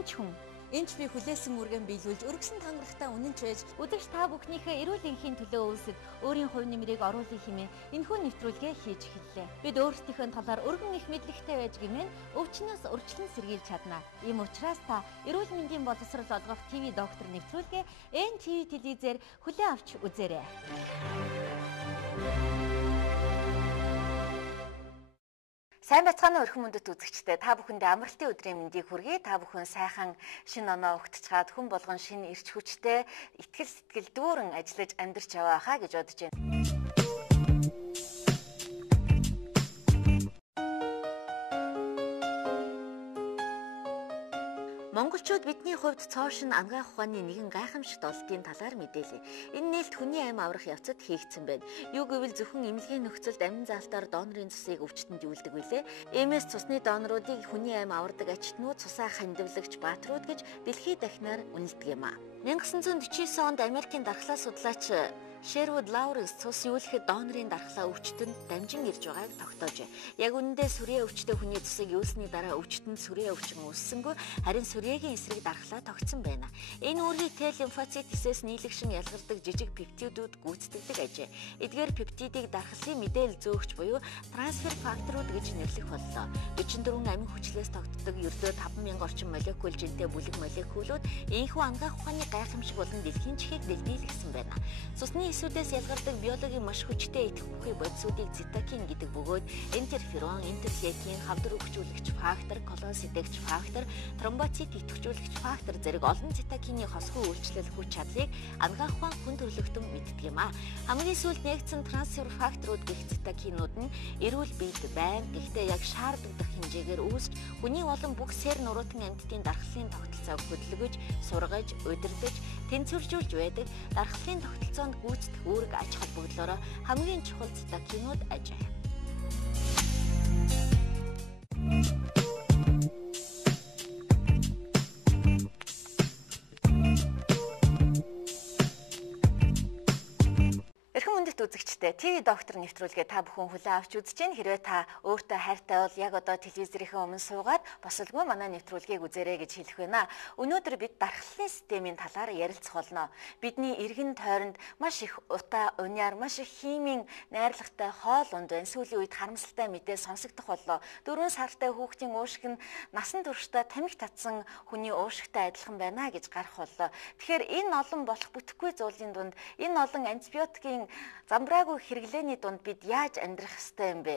Үнэнч хүн. Энд би хүлээсэн үргэн биелүүлж өргөсөн тангарахтаа үнэнч байж үзэгч та бүхнийхээ эрүүл энхийн төлөө үүсэд өөрийн хувь нэмрийг оруулах хэмээн энэхүү нэвтрүүлгээ хийж эхэллээ. Бид өөрсдийнхөө талаар өргөн их мэдлэгтэй байж гэмээр өвчнөөс урьдчилан сэргийлж чадна. Ийм учраас та эрүүл мэндийн боловсрол олгох ТV доктор нэвтрүүлгээ NTV телевизээр хүлээн авч үзээрэй. Сайн байцгаана өрхөн мөндөд үзэгчдээ та бүхэндээ амралтын өдрийн мэндийг хүргэе. Та бүхэн сайхан шинэ оноо өгтчгаад хүн болгон шинэ эрч хүчтэй итгэл сэтгэл дүүрэн ажиллаж амьдарч яваа хаа гэж бодож байна. Монголчууд бидний хувьд цоошин ангаах ухааны нэгэн гайхамшигт олдын талаар мэдээлээ. Энэ нээлт хүний амь аврах явцад хийгдсэн байна. Юу гэвэл зөвхөн эмнэлгийн нөхцөлд амин заалтаар донорын цусыг өвчтөнд юулдаг билээ. Иймээс цусны доноруудыг хүний амь авардаг ачтнууд, цусаа хандивлагч бааtruуд гэж дэлхийд дахинаар үнэлдэг юм а. 1949 онд Америкийн дархлаа судлаач Sherwood Lawrence цус юулэхэд донорын дархлаа өвчтөнд дамжин ирж байгааг тогтоожээ. Яг үнэндээ сүрээ өвчтэй хүний цусыг юусны дараа өвчтөнд сүрээ өвчин үүссэнгүй, харин сүрээгийн эсрэг дархлаа тогтсон байна. Энэ үүргийг Т лимфоцит эсээс нийлэгшин ялгардаг жижиг пептидүүд гүйцэтгэдэг ажээ. Эдгээр пептидийг дархлын мэдээлэл зөөгч буюу трансфер факторууд гэж нэрлэх боллоо. 44 амин хүчлээс тогтдог ердөө 5000 орчим молекул жинтэй бүлэг молекулууд энэхүү ангаах ухааны гайхамшиг болон дэлхийн чихийг дэлгээлгсэн байна. Цусны эсүүдээс ялгардаг биологийн маш хүчтэй идэх бүхий бодисуудыг цитокин гэдэг бөгөөд интерферон, интерлейкин, хавдар өгчүүлэгч фактор, колон сэдэгч фактор, тромбоцит идэвхжүүлэгч фактор зэрэг олон цитокины хосгүй үйлчлэл хүч чадлыг ангаах ухаан хүн төрөлхтөн мэддэг юм а. Хамгийн сүүлд нэгдсэн трансфер факторууд гэх цитокинууд нь эрүүл биед байн гэхдээ яг шаардлагатай хэмжээгээр үүсч хүний болон бүх сер нуруутан амьтдын дархлын тогтолцоог хөдөлгөж, сургаж, удирдах, тэнцвэржүүлж байдаг. Дархлын тогтолцоонд гүйцэтгэх үүрэг аж холбогдлороо хамгийн чухал цитокинууд ажээ. Үзэгчтэй ТV доктор нэвтрүүлгээ та бүхэн хүлээн авч үзэж байна. Хэрвээ та өөртөө хайртай бол яг одоо телевизэрийнхээ өмнө суугаад босолгүй манай нэвтрүүлгийг үзээрэй гэж хэлэх байна. Өнөөдөр бид дархлын системийн талаар ярилцах болно. Бидний эргэн тойронд маш их утаа, униар, маш их химийн найрлагатай хоол унд байна. Сүүлийн үед харамсалтай мэдээ сонсогдох боллоо. 4 сартай хүүхдийн уушиг нь насан туршдаа тамхи татсан хүний уушигтай адилхан байна гэж гарах боллоо. Тэгэхээр энэ олон болох бүтэхгүй зүйлийн дунд энэ олон антибиотикийн замбраагүй хэрэглээний дунд бид яаж амьдрах ёстой юм бэ?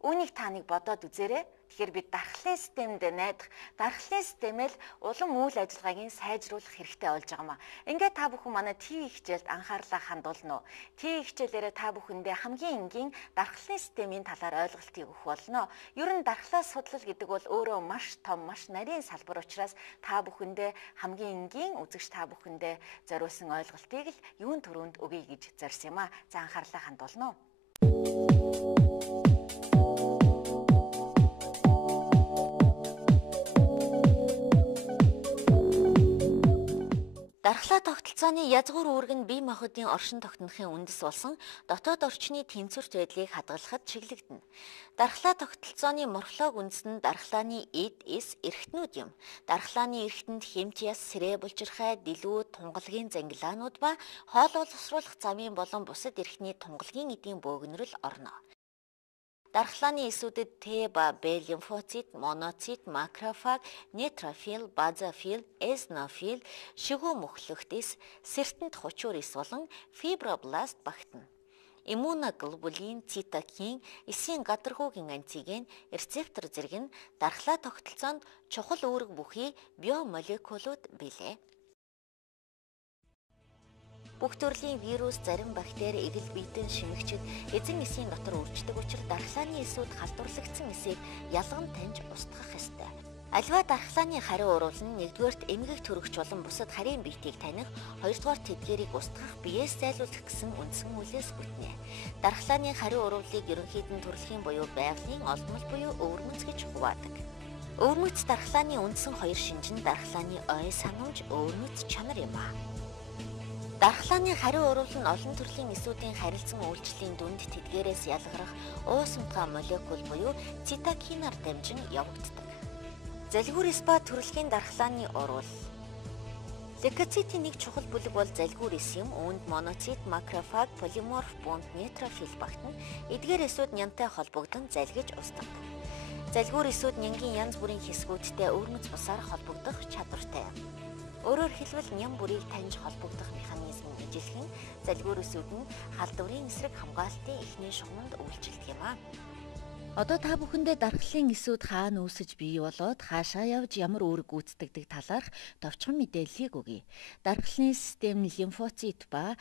Үүнийг та нэг бодоод үзээрэй. Тэгэхээр бид дархлын системд найдах, дархлын системэл улам үйл ажиллагаагийн сайжруулах хэрэгтэй болж байгаа маа. Ингээд та бүхэн манай ТV хичээлд анхаарлаа хандуулна уу? ТV хичээлээрээ та бүхэндээ хамгийн энгийн дархлын системийн талаар ойлголтыг өгөх болно. Ер нь дархлаа судлал гэдэг бол өөрөө маш том, маш нарийн салбар учраас та бүхэндээ хамгийн энгийн үзэгч та бүхэндээ зориулсан ойлголтыг л юун төрөнд өгье гэж зорьсон юм а. За анхаарлаа хандуулна уу? Дархлаа тогтолцооны язгуур үүрэг нь бие махбодын оршин тогтнохын үндэс болсон дотоод орчны тэнцвэрт байдлыг хадгалахад чиглэгдэнэ. Дархлаа тогтолцооны морфолог үндэс нь дархлааны эд, эс, эрхтнүүд юм. Дархлааны эрхтэнд хэмт яс, сэрээ булчирхай, дэлгүүд, тунгалгийн зангилаанууд ба хоол боловсруулах замын болон бусад эрхний тунгалгийн эдийн бөөгнөрөл орно. Дархлааны эсүүдэд Т ба Б лимфоцит, моноцит, макрофаг, нейтрофил, базофил, эзнофил, шигүү мөхлөгт эс, сертэнт хучуур эс болон фибробласт багтана. Иммуноглобулин, цитокин, эсийн гадаргуугийн антиген, рецептор зэрэг нь дархлаа тогтолцоонд чухал үүрэг бүхий биомолекулууд билээ. Бүх төрлийн вирус, зарим бактери, эгэл биетэн шимэгчид эзэн эсийн дотор үрждэг учраас дархлааны эсүүд халдварлагдсан эсийг ялган таньж устгах ёстой. Аливаа дархлааны хариу уруул нь нэгдүгээрт эмгэг төрөгч болон бусад харийн биетийг таних, хоёрдугаар тэдгээрийг устгах, биеэс зайлуулах гэсэн үндсэн үлээс бүтнэ. Дархлааны хариу уруулыг ерөнхийд нь төрөлхийн буюу байгалийн олдмол буюу өвөрмөц гэж хуваадаг. Өвөрмөц дархлааны үндсэн хоёр шинж нь дархлааны ой санамж, өвөрмөц чанар юм а. Дархлааны хариу уруул нь олон төрлийн эсүүдийн харилцан үйлчлэлийн дүнд тэдгээрээс ялгарах уусамтгай молекул буюу цитокинаар дамжин явагддаг. Залгиур спа төрөлхийн дархлааны урвал. Лейкоцитийн нэг чухал бүлэг бол залгиур эс юм. Үүнд моноцит, макрофаг, полиморф бунд нейтрофил багтана. Эдгээр эсүүд нянтай холбогдсон залгиж устдаг. Залгиур эсүүд нянгийн янз бүрийн хэсгүүдтэй өвөрмөц бусаар холбогдох чадвартай юм. Өөрөөр хэлбэл ням бүрийг таньж холбогдох механизм ижилхэн залгиур эсүүд нь халдварын эсрэг хамгаалтын эхний шугамд үйлчилдэг юм аа. Одоо та бүхэндээ дархлын эсүүд хаана үүсэж бий болоод хаашаа явж ямар үүрэг гүйцэтгэдэг талаарх товчхон мэдээллийг өгье. Дархлын систем лимфоцит ба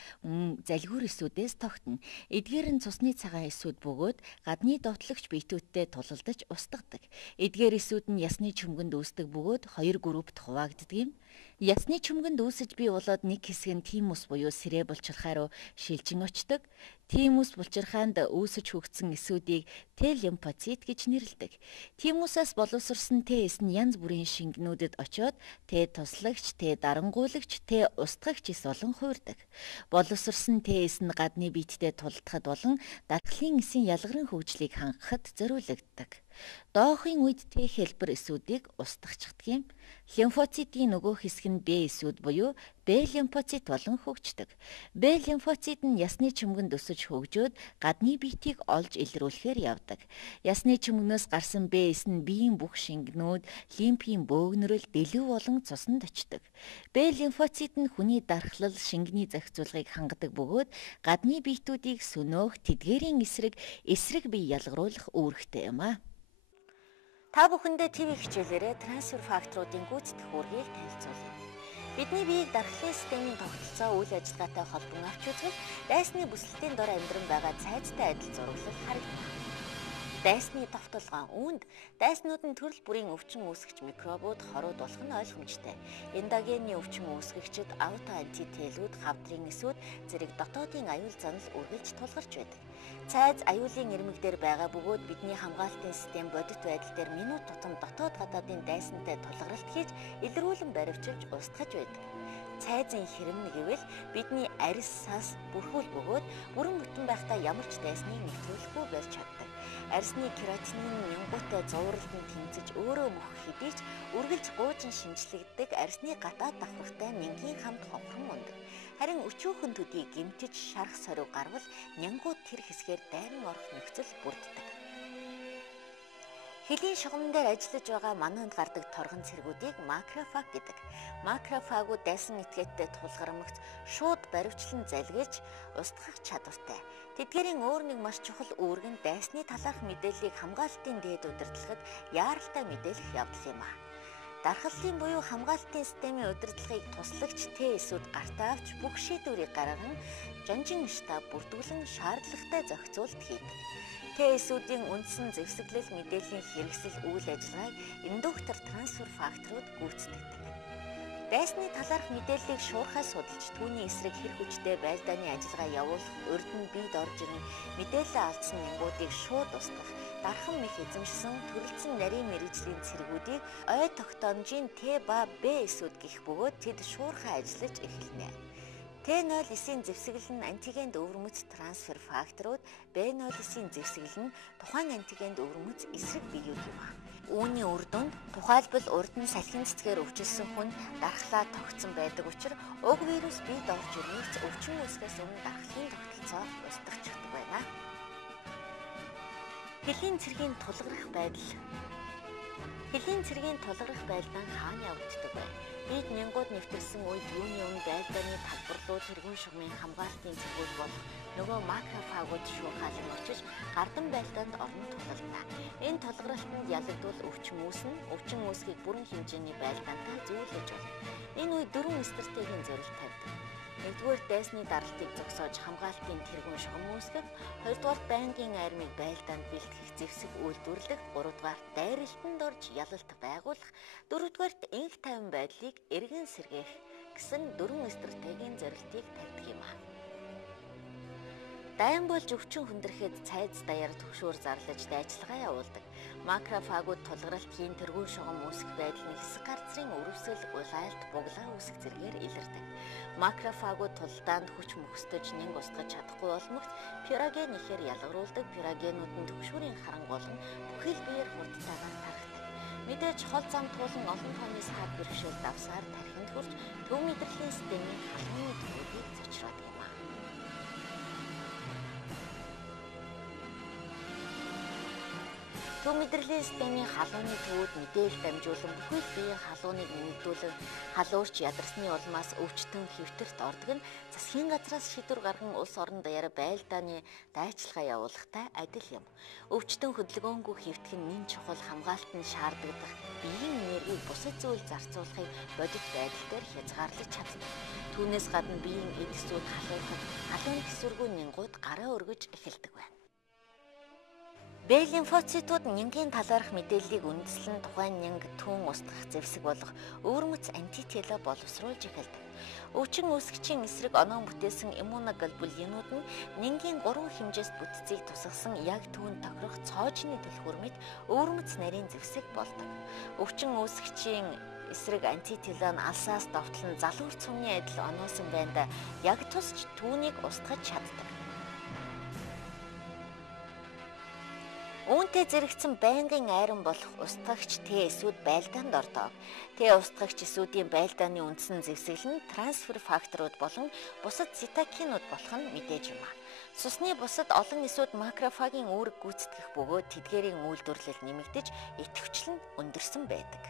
залгиур эсүүдээс тогтно. Эдгээр нь цусны цагаан эсүүд бөгөөд гадны довтлогч биетүүдтэй тулалдаж устгадаг. Эдгээр эсүүд нь ясны чөмгөнд үүсдэг бөгөөд 2 группт хуваагддаг юм. Ясны чөмгөнд үүсэж бий болоод нэг хэсэг нь тимус буюу сэрэ булчирхай руу шилжин очдог. Тимус булчирхайнд үүсэж хөгжсөн эсүүдийг Т-лимфоцит гэж нэрлэдэг. Тимусаас боловсрсон Т-эс нь янз бүрийн шингэнүүдэд очиод Т-туслагч, Т-дарангуйлагч, Т-устгагч эс болон хувирдаг. Боловсрсон Т-эс нь гадны биеттэй тулдахад болон дархлын эсийн ялгаран хөгжлийг хангахад зориулагддаг. Доохын үед Т хэлбэр эсүүдийг устгахчдаг юм. Лимфоцитийн нөгөө хэсэг нь Б эсүүд буюу Б лимфоцит болон хөгждөг. Б лимфоцит нь ясны чөмгөнд өсөж хөгжөөд гадны биетийг олж илрүүлэхээр явдаг. Ясны чөмгнөөс гарсан Б эс нь биеийн бүх шингэнүүд, лимфийн бөөгнөрөл, дэлгэв болон цуснд очдог. Б лимфоцит нь хүний дархлал, шингэний зохицуулгыг хангадаг бөгөөд гадны биетүүдийг сөнөөх, тэдгээрийн эсрэг бие ялгаруулах үүрэгтэй юм аа. Та бүхэндээ ТV хичээлээрээ трансфер факторуудын гүйцэтгэх үүргийг танилцуулъя. Бидний биеийг дархлын системийн тогтолцоо үйл ажиллагаатай холбон авч үзвэл дайсны бүсэлтийн дор амьдран байгаа цайзтай адил зураглал харагдана. Дайсны довтолгоо үүнд дайснууд нь төрөл бүрийн өвчин үүсгэж микробууд, хорууд болох нь ойлгомжтой. Эндогенний өвчин үүсгэгчид аутоантителүүд, хавдрын эсүүд зэрэг дотоодын аюул занал үргэлж тулгарч байдаг. Цайз аюулын ирмэг дээр байгаа бөгөөд бидний хамгаалтын систем бодит байдал дээр минут тутам дотоод гадаадын дайсантай тулгаралт хийж илрүүлэн баривчилж устгаж байдаг. Цайзын хэрэмнэ гэвэл бидний арьс, сас, бүрхүүл бөгөөд бүрэн бүтэн байхдаа ямар ч дайсныг нэвтрүүлэхгүй барьж чаддаг. Арьсны кератинин нянгуутай зууралд нь тэмцэж өөрөө мөх хэдий ч үргэлж гуйжин шинжлэгддэг арьсны гадаад давхартай нянгийн хамт ховхон ундаг. Харин өчүүхэн төдий гэмтэж шарах сорив гарвал нянгууд тэр хэсгээр дайран орох нөхцөл бүрддэг. Хэлийн шугамн дээр ажиллаж байгаа мананд гардаг торгон цэргүүдийг макрофаг гэдэг. Макрофагууд дайсан этгээдтэй тулгарамгц шууд баривчлан залгиж устгах чадвартай. Тэдгээрийн өөр нэг маш чухал үүрэг нь дайсны талаарх мэдээллийг хамгаалтын дээд удирдлагад яаралтай мэдээлэх явдал юм аа. Дархлалын буюу хамгаалтын системийн удирдлагыг туслагч Т эсүүд гартаа авч бүх шийдвэрийг гарган жанжин штаб бүрдүүлэн шаардлагатай зохицуулт хийдэг. Т эсүүдийн үндсэн зэвсэглэл мэдээллийн хэрэгсэл үйл ажиллагааг индуктор трансфер факторууд гүйцэтгэдэг. Дайсны талаарх мэдээллийг шуурхай судалж түүний эсрэг хэр хүчтэй байлдааны ажиллагаа явуулах, урд нь биед орж ирэн мэдээлэл алдсан нянгуудыг шууд устгах, дархан мэх эзэмшсэн төрөлцсөн нарийн мэргэжлийн цэргүүдийг ой тогтоомжийн Т ба Б эсүүд гэх бөгөөд тэд шуурхай ажиллаж эхэлнэ. Т09-ийн зэвсэглэл нь антигенд өвөрмөц трансфер факторууд, Б09-ийн зэвсэглэл нь тухайн антигенд өвөрмөц эсрэг биеүүд юм аа. Үүний үр дүнд тухайлбал урд нь салхин цэцгээр өвчлсөн хүн дархлаа тогтсон байдаг учраас уг вирус биед орж ирнээс өвчин үүсгээс өмнө дархлын тогтолцоо устгахдаг байна. Хэлийн цэргийн тулгарх байдал. Хэлийн цэргийн тулгарх байлдаан хаана явагддаг вэ? Бид нянгууд нэвтэрсэн үед юуны өмнө байлдааны талбар руу тэргуун шугамын хамгаалтын цэргүүд болох нөгөө макрофагууд шуурхайлан очиж гардан байлдаанд орон тулалдана. Энэ тулгаралтанд ялагдвал өвчин үүснэ. Өвчин үүсгийг бүрэн хэмжээний байлдаантай зөвлөж болно. Энэ үед 4 стратегийн зорилт тавьдаг. Нэгдүгээр дайсны даралтыг зогсоож хамгаалтын тэргуун шугам үүсгэх, хоёрдугаар байнгын армийг байлдаанд бэлтгэх зэвсэг үйлдвэрлэх, гуравдугаар дайралтанд орж ялалт байгуулах, дөрөвдүгээрт энх тайван байдлыг эргэн сэргээх гэсэн 4 стратегийн зорилтыг тавьдаг юм аа. Дайан болж өвчин хүндрэхэд цайз даяар төгшөөр зарлаж дайчилгаа явуулдаг. Макрофагууд тулгаралт хийн тэргуун шугам үүсэх байдал нь хэсэг газрын өрөвсөл, улайлт, буглаа үүсэх зэргээр илэрдэг. Макрофагууд тулдаанд хүч мөхсдөж нянг устгаж чадахгүй болмогц пироген ихээр ялгаруулдаг. Пирогенууд нь төгшүүрийн харанг болон бүхэл биеэр хурдтайгаар тархдаг. Мэдээж хол зам туулан олон тооны саад бэрхшээлд авсаар тархинд хүрч төв мэдрэлийн системийн халууны төвүүдийг зочроодог юм аа. Төв мэдрэлийн системийн халууны төвүүд мэдээлэл дамжуулан бүхэл биеийн халууныг нэмэгдүүлэн халуурч ядарсны улмаас өвчтөн хэвтэрт ордог нь засгийн газраас шийдвэр гарган улс орон даяар байлдааны дайчилгаа явуулахтай адил юм. Өвчтөн хөдөлгөөнгүй хэвтгэн нэн чухал хамгаалтанд шаарддаг биеийн энергийг бусад зүйл зарцуулахыг бодит байдал дээр хязгаарлаж чадна. Түүнээс гадна биеийн эдсүүд халуурахад халуун тэсвэргүй нянгууд гараа өргөж эхэлдэг байна. Б лимфоцитууд нянгийн талаарх мэдээллийг үндэслэн тухайн нянг түүн устгах зэвсэг болох өвөрмөц антитело боловсруулж эхэлдэг. Өвчин үүсгчийн эсрэг оноон бүтээсэн иммуноглобулинууд нь нянгийн 3 хэмжээст бүтцийг тусгасан яг түүн тохирох цоожны түлхүүрмэд өвөрмөц нарийн зэвсэг болдог. Өвчин үүсгчийн эсрэг антитело нь алсаас довтлон залуур цөмний адил оноосон байндаа яг тусч түүнийг устгаж чаддаг. Үүнтэй зэрэгцэн байнгын айран болох устгагч Т эсүүд байлдаанд ордог. Т устгагч эсүүдийн байлдааны үндсэн зэвсэгэл нь трансфер факторууд болон бусад цитокинууд болох нь мэдээж юм аа. Цусны бусад олон эсүүд макрофагийн үүрэг гүйцэтгэх бөгөөд тэдгээрийн үйлдвэрлэл нэмэгдэж идэвхжил нь өндөрсөн байдаг.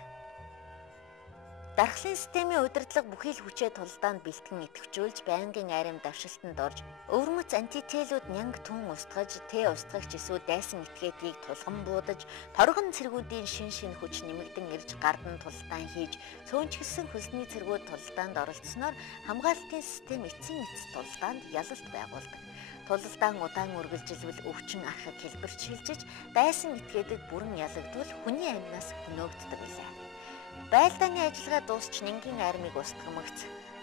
Дархлын системийн удирдлага бүхий л хүчээ тулдаанд бэлтгэн идэвхжүүлж байнгын айрам давшилтанд орж өвөрмөц антителүүд нянг түн устгаж Т устгагч эсүүд дайсан этгээдгийг тулган буудаж торгон цэргүүдийн шин хүч нэмэгдэн ирж гардан тулдаан хийж цөөнчгсөн хөлсний цэргүүд тулдаанд оролцсноор хамгаалтын систем эцсийн эц тулдаанд ялалт байгуулдаг. Тулалдаан удаан үргэлжилвэл өвчин архаг хэлбэрч шилжиж дайсан этгээдэд бүрэн ялагдвал хүний амьнаас хөнөөгддөг билээ. Байлдааны ажиллагаа дуусч нянгийн армийг устгамагц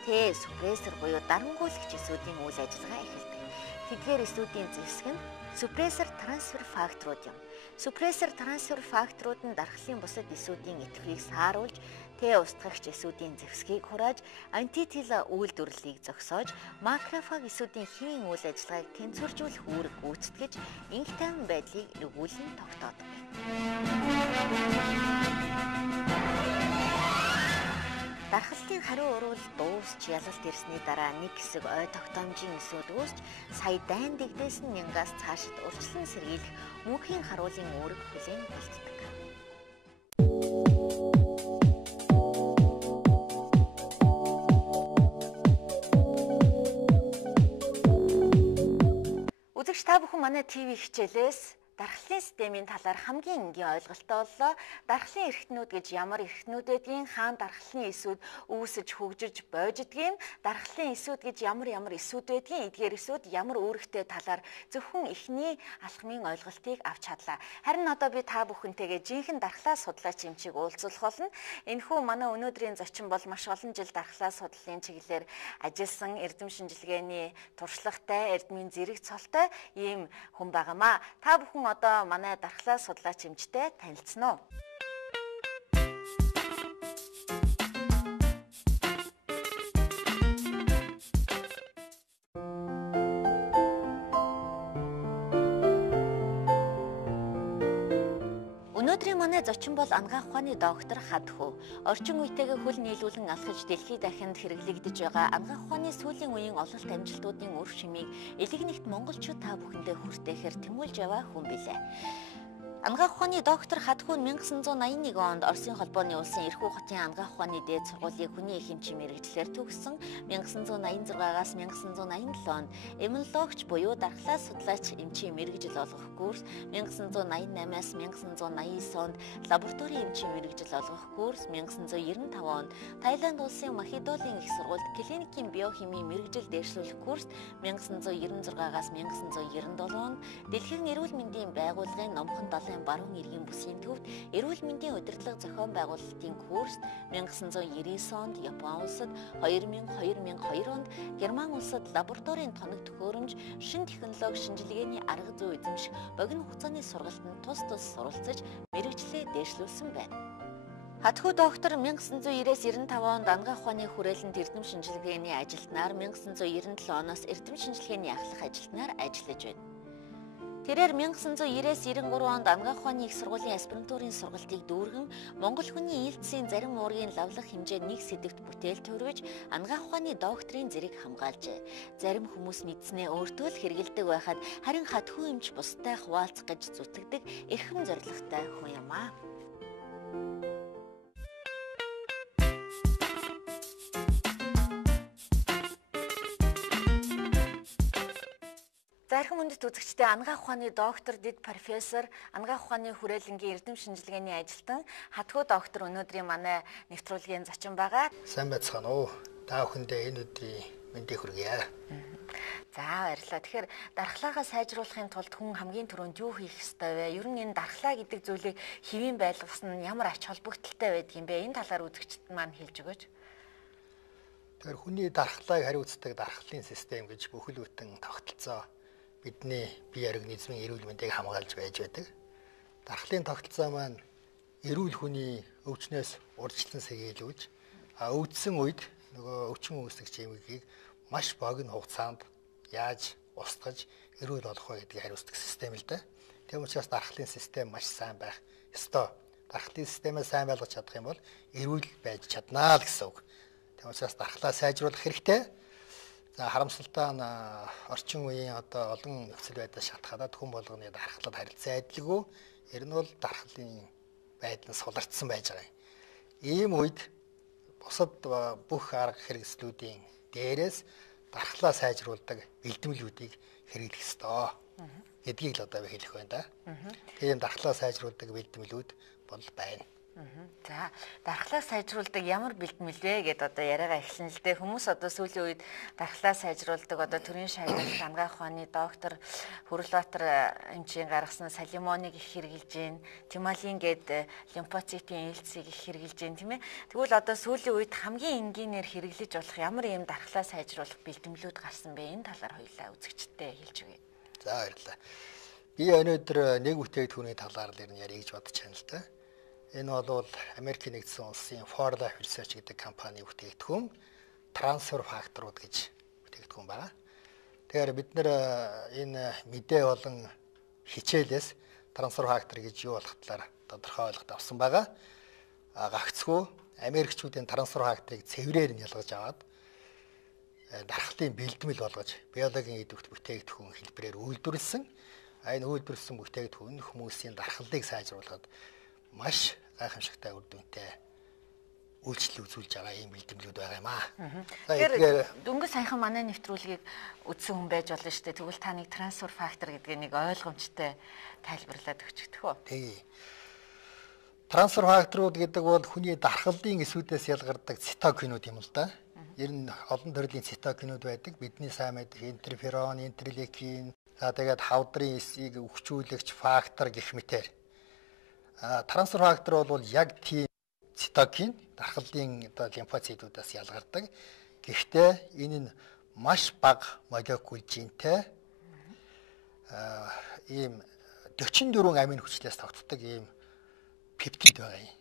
Т супрессор буюу дарангуулагч эсүүдийн үйл ажиллагаа эхэлдэг. Тэдгээр эсүүдийн зэвсэг нь супрессор трансфер факторууд юм. Супрессор трансфер факторууд нь дархлын бусад эсүүдийн идэвхийг сааруулж Т устгагч эсүүдийн зэвсгийг хурааж антитело үйлдвэрлэлийг зогсоож макрофаг эсүүдийн химийн үйл ажиллагааг тэнцвэржүүлэх үүрэг гүйцэтгэж инх тайван байдлыг эргүүлэн тогтоодог. Дархлын хариу урвал дуусч ялалт ирсний дараа нэг хэсэг ой тогтоомжийн эсүүд үүсч сая дайн дэгдээсэн нянгаас цаашид урьдчилан сэргийлэх мөнхийн харуулын үүрэг хүлээн болтдог. Үзэгч та бүхэн манай ТV хичээлээс дархлын системийн талаар хамгийн энгийн ойлголттой боллоо. Дархлын эрхтнүүд гэж ямар эрхтнүүд байдгийг, хаана дархлын эсүүд үүсэж хөгжиж бойждгийг, дархлын эсүүд гэж ямар эсүүд байдгийг, эдгээр эсүүд ямар үүрэгтэй талаар зөвхөн эхний алхмын ойлголтыг авч чадлаа. Харин одоо би та бүхэнтэйгээ жинхэнэ дархлаа судлаач эмчийг уулзуулах болно. Энэхүү манай өнөөдрийн зочин бол маш олон жил дархлаа судлалын чиглэлээр ажилласан эрдэм шинжилгээний туршлагатай, эрдмийн зэрэг цолтой ийм хүн байгаамаа. Та бүхэн одоо манай дархлаа судлаач эмчтэй танилцсан уу? Өнөөдрийн манай зочин бол ангаах ухааны доктор Хадхүү. Орчин үетэйгээ хөл нийлүүлэн алхаж дэлхийд дахинд хэрэглэгдэж байгаа ангаах ухааны сүүлийн үеийн ололт амжилтуудын үр шимийг элэгнэгт монголчууд та бүхэндээ хүртээхээр тэмүүлж яваа хүн билээ. Ангаах ухааны доктор Хадхүү 1981 онд Оросын холбооны улсын Эрхүү хотын ангаах ухааны дээд сургуулийг хүний их эмчийн мэргэжлээр төгссөн. 1986-аас 1987 онд иммунологч буюу дархлаа судлаач эмчийн мэргэжил олгох курс, 1988-аас 1989 онд лабораторийн эмчийн мэргэжил олгох курс, 1995 онд Таиланд улсын Махидолын их сургуульд клиникийн биохимийн мэргэжил дээшлүүлэх курс, 1996-аас 1997 онд Дэлхийн эрүүл мэндийн байгууллагын номхон баруун иргэн бүсийн төвд эрүүл мэндийн удирдлага зохион байгуулалтын курст, 1999 онд Япон улсад, 2002 онд Герман улсад лабораторийн тоног төхөөрөмж, шин технологи шинжилгээний арга зүй эзэмших богино хугацааны сургалтанд тус суралцаж мэргэжлээ дээшлүүлсэн байна. Хадхүү доктор 1990-95 онд ангаах ухааны хүрээлэнд эрдэм шинжилгээний ажилтнаар, 1997 оноос эрдэм шинжилгээний ахлах ажилтнаар ажиллаж байна. Тэрээр 1990-93 онд анагаах ухааны их сургуулийн аспирантурын сургалтыг дүүргэн Монгол хүний ээлжийн зарим уургийн лавлах хэмжээ нэг сэдвт бүтээл төрвж анагаах ухааны докторийн зэрэг хамгаалжээ. Зарим хүмүүс мэдснээ өөртөө л хэрэгэлдэг байхад харин хатхүү эмч бустай хуваалцах гэж зүтгэдэг эрхэм зоригтой хүн юм аа. Зарим хүндэт үзэгчдээ анагаах ухааны доктор, дэд профессор, анагаах ухааны хүрээлэнгийн эрдэм шинжилгээний ажилтан хатхүү доктор өнөөдрийн манай нэвтрүүлгийн зочин байгаа. Сайн байцгаана уу. Та бүхэндээ энэ өдрийн мэндийг хүргье. За баярлалаа. Тэгэхээр дархлаагаа сайжруулахын тулд хүн хамгийн түрүүнд юу хийх ёстой вэ? Ер нь энэ дархлаа гэдэг зүйлийг хэвийн байлгасан нь ямар ач холбогдолтой байдаг юм бэ? Энэ талаар үзэгчдэд маань хэлж өгөөч. Тэгэхээр хүний дархлааг хариуцдаг дархлын систем гэж бүхэл бүтэн тогтолцоо бидний бие организмын эрүүл мэндийг хамгаалж байж байдаг. Дархлын тогтолцоо маань эрүүл хүний өвчнөөс урьдчилан сэргийлүүлж, өвдсөн үед нөгөө өвчин үүсгэж эмгэгийг маш богино хугацаанд яаж устгаж эрүүл болох вэ гэдгийг хариуцдаг систем л дээ. Тийм учраас дархлын систем маш сайн байх ёстой. Дархлын системээ сайн байлгаж чадах юм бол эрүүл байж чаднаа л гэсэн үг. Тийм учраас дархлаа сайжруулах хэрэгтэй. За харамсалтай нь орчин үеийн одоо олон нөхцөл байдлаас шалтгаалаад хүн болгоны дархлаад харилцан адилгүй. Ер нь бол дархлын байдал нь сулардсан байж байгаа юм. Ийм үед бусад бүх арга хэрэгслүүдийн дээрээс дархлаа сайжруулдаг бэлтгэлүүдийг хэрэглэх ёстой. Гэдгийг л одоо би хэлэх байна да. Тийм дархлаа сайжруулдаг бэлтгэлүүд бол байна. За дархлаа сайжруулдаг ямар бэлтгэл вэ гэдээ одоо яриагаа эхлэн л дээ. Хүмүүс одоо сүүлийн үед дархлаа сайжруулдаг одоо төрийн шагналт анагаах ухааны доктор Хүрэлбаатар эмчийн гаргасан салимоныг их хэрэгжилж гин, тималин гээд лимфоцитын ээлжийг их хэрэгжилж гин тийм ээ. Тэгвэл одоо сүүлийн үед хамгийн энгийнээр хэрэглэж болох ямар юм дархлаа сайжруулах бэлтгэлүүд гарсан бэ? Энэ талаар хоёулаа үзэгчтэй хэлж өгье. За баярлалаа. Би өнөөдөр нэг бүтээгдэхүүний талаар л ярих гэж бодож байна л да. Энэ бол Америкийн нэгдсэн улсын For Life Research гэдэг компани бүтээгдэхүүн трансфер факторууд гэж бүтээгдэхүүн байна. Тэгэхээр бид нэр энэ мэдээ болон хичээлээс трансфер фактор гэж юу болох талаар тодорхой ойлголт авсан байгаа. Гагцгүй Америкчүүдийн трансфер факторыг цэврээр нь ялгаж аваад дархлын бэлтгэл болгож биологийн идэвхт бүтээгдэхүүн хэлбэрээр үйлдвэрлэсэн. Энэ үйлдвэрлэсэн бүтээгдэхүүн хүмүүсийн дархлыг сайжруулахад маш гайхамшигтай үр дүнтэй үйлчлэл үзүүлж байгаа юм бэлтгэлүүд байгаа юм аа. Тэгэхээр дөнгөж саяхан манай нэвтрүүлгийг үзсэн хүн байж болно шүү дээ. Тэгвэл та нэг трансфер фактор гэдгийг нэг ойлгомжтой тайлбарлаад өгчихдөх үү? Тэгье. Трансфер факторууд гэдэг бол хүний дархлын эсүүдээс ялгардаг цитокинууд юм л да. Ер нь олон төрлийн цитокинууд байдаг. Бидний сайн мэдэх интерферон, интерлейкин, тэгээд хавдрын эсийг өвчүүлэгч фактор гэх мэтээр. Трансфер фактор бол яг тийм цитокин дархлын одоо лимфоцитуудаас ялгардаг. Гэхдээ энэ нь маш бага молекул жинтэй ийм 44 амин хүчлээс тогтдог ийм пептид байгаа юм.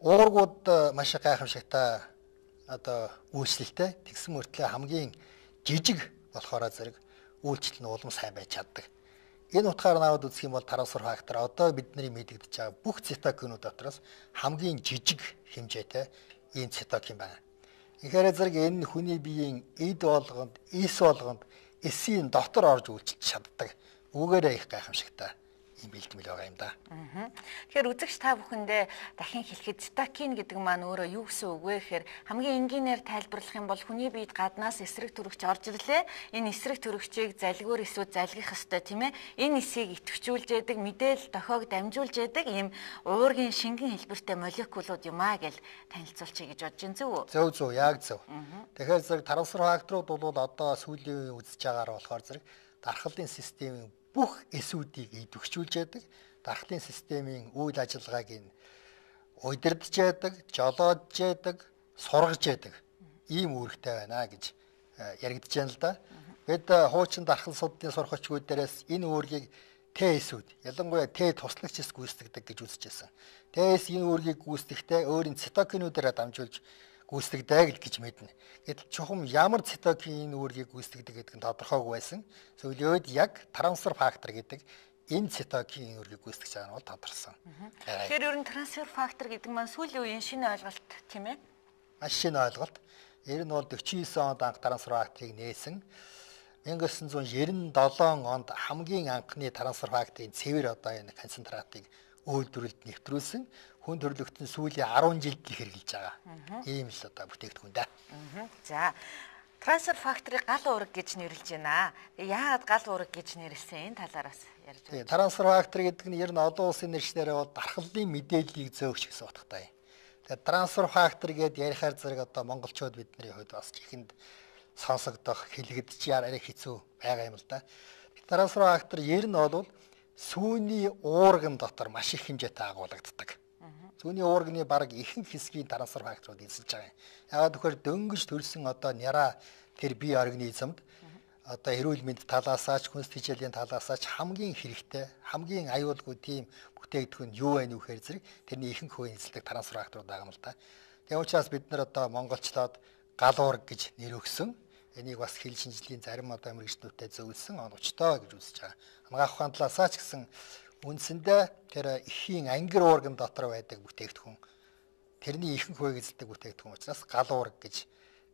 Уургууд маш гайхамшигтай одоо үйлчлэлтэй тэгсэн мөртлөө хамгийн жижиг болохоор зэрэг үйлчлэл нь улам сайн байж чаддаг. Энэ утгаар наваад үзэх юм бол трансфер фактор одоо бидний мэдэгдэж байгаа бүх цитокинууд дотроос хамгийн жижиг хэмжээтэй энэ цитокин байна. Тэгэхээр зэрэг энэ хүний биеийн эд болгонд, эс болгонд эсийн дотор орж үйлчилж чаддаг. Үүгээрээ их гайхамшигтай юм бэлтгэл байгаа юм да. Тэгэхээр үзэгч та бүхэндээ дахин хэлэхэд цитокин гэдэг маань өөрөө юу гэсэн үг вэ гэхээр хамгийн энгийнээр тайлбарлах юм бол хүний биед гаднаас эсрэг төрөгч орж ирлээ. Энэ эсрэг төрөгчийг залгиур эсвэл залгих ёстой тийм ээ. Энэ эсийг идэвхжүүлж яадаг, мэдээлэл дохиог дамжуулж яадаг ийм уургийн шингэн хэлбэртэй молекулууд юм аа гэж танилцуулчих гэж бодож байна зүг үү? Зөв яг зөв. Тэгэхээр зэрэг трансфер факторууд бол одоо сүүлийн үеийн үзэж байгаагаар болохоор зэрэг дархлын системийн бүх эсүүдийг идэвхжүүлж яадаг, дархлын системийн үйл ажиллагааг нь удирдах яадаг, жолоодж яадаг, сургаж яадаг ийм үүрэгтэй байна гэж яригдж байна л да. Бид хуучин дархлан судлалын сурах очгууд дээрээс энэ үүргийг Т эсүүд, ялангуяа Т туслагч эс гүйцэтгэдэг гэж үзэж байсан. Т эс энэ үүргийг гүйцэтгэхдээ өөрийн цитокинуудаараа дамжуулж гүйцэтгэдэг гэж мэднэ. Гэтэл чухам ямар цитокин үүргийг гүйцэтгэдэг гэдэг нь тодорхойгүй байсан. Сүүлийн үед яг трансфер фактор гэдэг энэ цитокин үүргийг гүйцэтгэж байгаа нь бол тодорсон. Тэгэхээр ер нь трансфер фактор гэдэг маань сүүлийн үеийн шинэ ойлголт тийм ээ? Маш шинэ ойлголт. Ер нь бол 49 онд анх трансфер факторыг нээсэн. 1997 онд хамгийн анхны трансфер факторын цэвэр одоо энэ концентратыг үйлдвэрлэлд нэвтрүүлсэн. Хүн төрөлхтөн сүүлийн 10 жилд л хэрэгжилж байгаа. Ийм л одоо бүтээгдэхүүн дээ. За трансфер факторыг гал уураг гэж нэрлэж байна. Яагаад гал уураг гэж нэрлсэн энэ талаар бас ярьж байна. Трансфер фактор гэдэг нь ер нь олон улсын нэршлэрээ бол дархлын мэдээллийг зөөгч гэсэн утгатай. Тэгээд трансфер фактор гэдээ ярихаар зэрэг одоо монголчууд бидний хувьд бас ихэнд сонсогдох хэлэгдэж арай хэцүү байгаа юм л да. Трансфер фактор ер нь бол сүүний уурган дотор маш их хэмжээтэй агуулгаддаг. Сүүний уурганы бараг ихэнх хэсгийн трансфер факторууд эзэлж байгаа юм. Яагаад гэвэл дөнгөж төрсэн одоо няра тэр бие организмд одоо эрүүл мэнд талаасаач хүнс тэжээлийн талаасаач хамгийн хэрэгтэй, хамгийн аюулгүй тийм бүтээгдэхүүн юу вэ нөхөр зэрэг тэрний ихэнх хувийн эзэлдэг трансфер факторууд байгаа юм л да. Тийм учраас бид нар одоо монголчлоод гал уурга гэж нэр өгсөн. Энийг бас хэл шинжлэлийн зарим одоо мэрэгчнүүдэд зөвлөсөн оновчтой гэж үзэж байгаа. Хамгаалах ухааны талаасаач гэсэн үндсэндээ тэр эхийн ангир уурган дотор байдаг бүтээгдэхүүн тэрний ихэнх хувийг эзэлдэг бүтээгдэхүүн учраас гал уурга гэж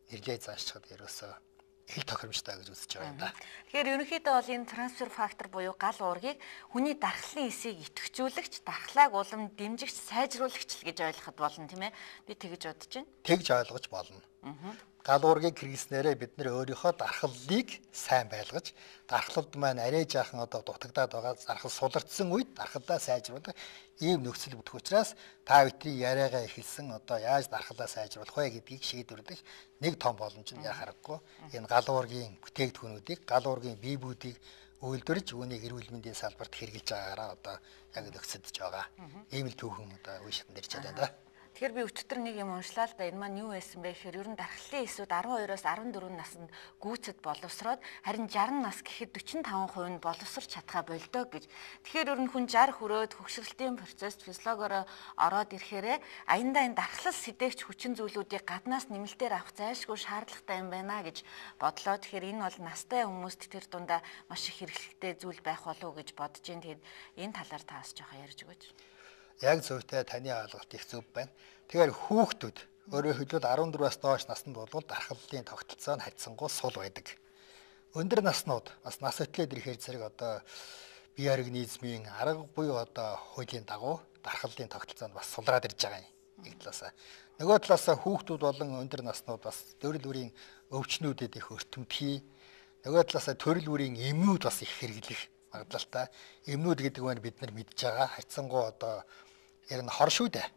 нэрлэж заашчаад ерөөсөө их тохиромжтой гэж үзэж байгаа юм да. Тэгэхээр ерөнхийдөө бол энэ трансфер фактор буюу гал уургийг хүний дархлын эсийг идэвхжүүлэгч, дархлааг улам дэмжигч, сайжруулагч л гэж ойлгоход болно тийм ээ. Би тэгэж бодож байна. Тэгж ойлгож болно. Гал уургийг хэрэглэснээрээ бид нэр өөрийнхөө дархлыг сайн байлгаж, дархлалд маань арай жаахан одоо дутагдаад байгаа дархал сулардсан үед дархлаа сайжруулах ийм нөхцөл бүтэх учраас та бидний яриагаа эхэлсэн одоо яаж дархлаа сайжруулах вэ гэдгийг шийдвэрлэх нэг том боломж нь яхахгүй энэ гал уургийн бүтээгдэхүүнүүдийг гал уургийн бие бүүдийг үйлдвэрж үүнийг эрүүл мэндийн салбарт хэрэгжилж байгаагаараа одоо яг нөхцөлдөж байгаа. Ийм л түүхэн одоо үе шатнд ирж байгаа да. Тэгэхээр би өчтөр нэг юм уншлаа л да. Энэ маань юу байсан бэ гэхээр ер нь дархлын эсүүд 12-оос 14 наснд гүйцэд боловсроод харин 60 нас гэхэд 45% нь боловсрч чадхаа болдоо гэж. Тэгэхээр ер нь хүн 60 хүрээд хөгшрөлтийн процесс физиологиороо ороод ирэхээрээ аяндаа энэ дархлал сэдэвч хүчин зүйлүүдийг гаднаас нэмэлтээр авах зайлшгүй шаардлагатай юм байна гэж бодлоо. Тэгэхээр энэ бол настай хүмүүст тэр дундаа маш их хэрэглэхтэй зүйл байх болов уу гэж бодож байна. Тэгээд энэ талаар та бас жоохон ярьж өгөөч. Яг зөвхөн таны ойлголт их зөв байна. Тэгэхээр хүүхдүүд өөрөөр хэлбэл 14-аас доош наснд бол дархлалын тогтолцоо нь харьцангуй сул байдаг. Өндөр наснууд бас нас өтлөөд ирэхээр зэрэг одоо бие организмын арга буюу одоо хуулийн дагуу дархлалын тогтолцоо нь бас сулраад ирж байгаа юм. Нэг талаасаа. Нөгөө талаасаа хүүхдүүд болон өндөр наснууд бас төрөл бүрийн өвчнүүдэд их өртөмтгий. Нөгөө талаасаа төрөл бүрийн эмнүүд бас их хэрэглэх магадлалтай. Эмнүүд гэдэг нь бид нар мэдж байгаа. Харьцангуй одоо ер нь хор шүү дээ.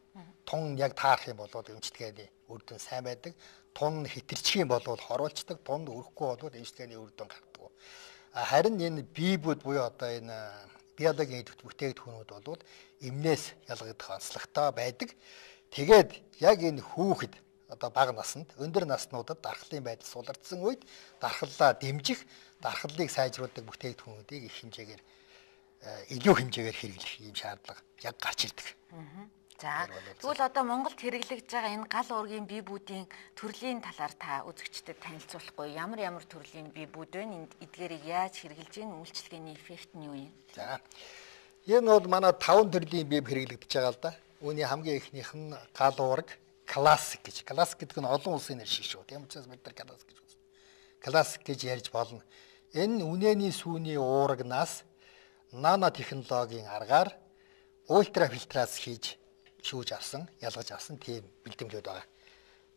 Тун яг таарах юм бол эмчтгээний үр дүн сайн байдаг. Тун хэтэрчих юм бол хоруулцдаг. Тунд өрөхгүй бол эмчтгээний үр дүн гардаг. Харин энэ биебүүд буюу одоо энэ биологийн бүтээгдэхүүнүүд бол эмнээс ялгагдах онцлогтой байдаг. Тэгээд яг энэ хүүхэд одоо бага наснд өндөр наснуудад дархлын байдал сулардсан үед дархлаа дэмжих, дархлыг сайжруулдаг бүтээгдэхүүнүүдийг их хэмжээгээр илүү хэмжээгээр хэрэглэх юм шаардлага яг гарч ирдэг. За тэгвэл одоо Монголд хэрэглэгдэж байгаа энэ гал уургийн бие бүүдийн төрлийн талаар та үзэгчдэд танилцуулахгүй ямар төрлийн бие бүүд вэ? Эдгээрийг яаж хэрэглэж ийн үйлчлэгээний эффект нь юу юм? За энэ бол манай 5 төрлийн бие хэрэглэгдэж байгаа л да. Үүний хамгийн ихнийх нь гал уург классик гэж. Классик гэдэг нь олон улсын нэр шиг шүү. Тийм учраас бид нар классик гэж үзнэ. Классик гэж ярьж болно. Энэ үнэний сүүний уургнаас нано технологийн аргаар ультрафильтрац хийж шүүж авсан, ялгаж авсан тийм бэлтгэлүүд байгаа.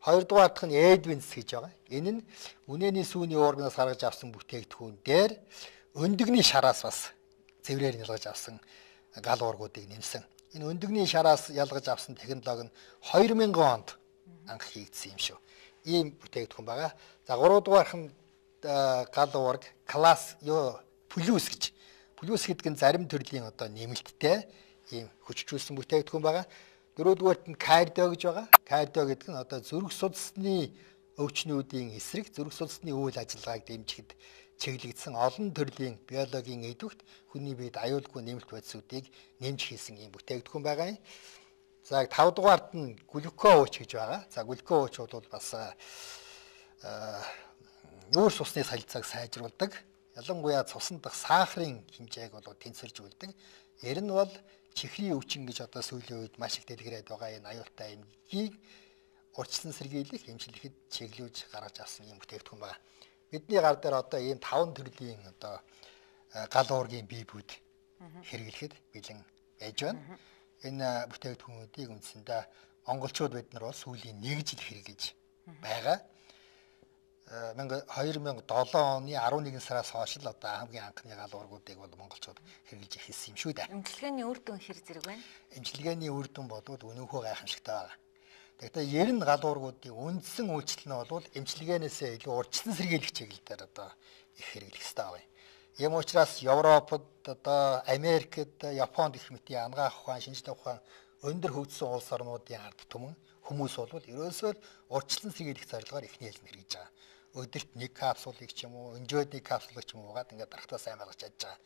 Хоёрдугаар дахь нь Edwins гэж байгаа. Энэ нь үнэний сүүний уургнаас гаргаж авсан бүтээгдэхүүн дээр өндөгний шараас бас цэврээр ялгаж авсан гал уургуудыг нэмсэн. Энэ өндөгний шараас ялгаж авсан технологи нь 2000 онд анх хийгдсэн юм шүү. Ийм бүтээгдэхүүн байгаа. За 3-дугаарх нь гал уург класс плюс гэж. Плюс гэдэг нь зарим төрлийн одоо нэмэлттэй ийм хүчжүүлсэн бүтээгдэхүүн байгаа. 4-дугаарт нь кардио гэж байгаа. Кардио гэдэг нь одоо зүрх судасны өвчнүүдийн эсрэг зүрх судасны үйл ажиллагааг дэмжихэд чиглэгдсэн олон төрлийн биологийн идэвхт хүний биед аюулгүй нэмэлт бодисуудыг нэмж хийсэн ийм бүтээгдэхүүн байгаа юм. За 5 дугаарт нь глюкоз гэж байгаа. За глюкоз бол бас нүүрс усны солилцоог сайжруулдаг. Ялангуяа цусан дахь сахарын хэмжээг бол тэнцвэржүүлдэг. Ер нь бол чихрийн өвчин гэж одоо сүүлийн үед маш их дэлгэрээд байгаа энэ аюултай эмгэгийг урьдчилан сэргийлэх, эмчилгэхэд чиглүүлж гаргаж авсан юм бүтээгдэхүүн байна. Бидний гар дээр одоо ийм 5 төрлийн одоо гал уургийн бие бүүд хэрэглэхэд бэлэн байж байна. Энэ бүтээгдэхүүнүүдийг үндсэндээ монголчууд бид нар бол сүүлийн 1 жил хэрэглэж байгаа. 2007 оны 11 сараас хойш л одоо хамгийн анхны гал уургуудыг бол монголчууд хэрэглэж эхэлсэн юм шүү дээ. Эмчилгээний үр дүн хэр зэрэг байна? Эмчилгээний үр дүн бодвол үнэнхөө гайхамшигтай байна. Тэгэхээр ер нь гал уургуудын үндсэн үйлчлэл нь бол эмчилгээнээсээ илүү урьдчилан сэргийлэх чиглэлээр одоо их хэрэглэх хэрэгтэй байна. Ийм учраас Европод одоо Америкт, Японд гэх мэт анагаах ухаан, шинжлэх ухаан өндөр хөгжсөн улс орнуудын ард түмэн хүмүүс бол ерөөсөө урьдчилан сэргийлэх зорилгоор ихний хэлбэр хэрэгж байгаа. Өдөрт 1 капсулыг ч юм уу, өнжөөд 1 капсулыг ч юм уугаад ингээд дарахтаа сайн болгож чадж байгаа.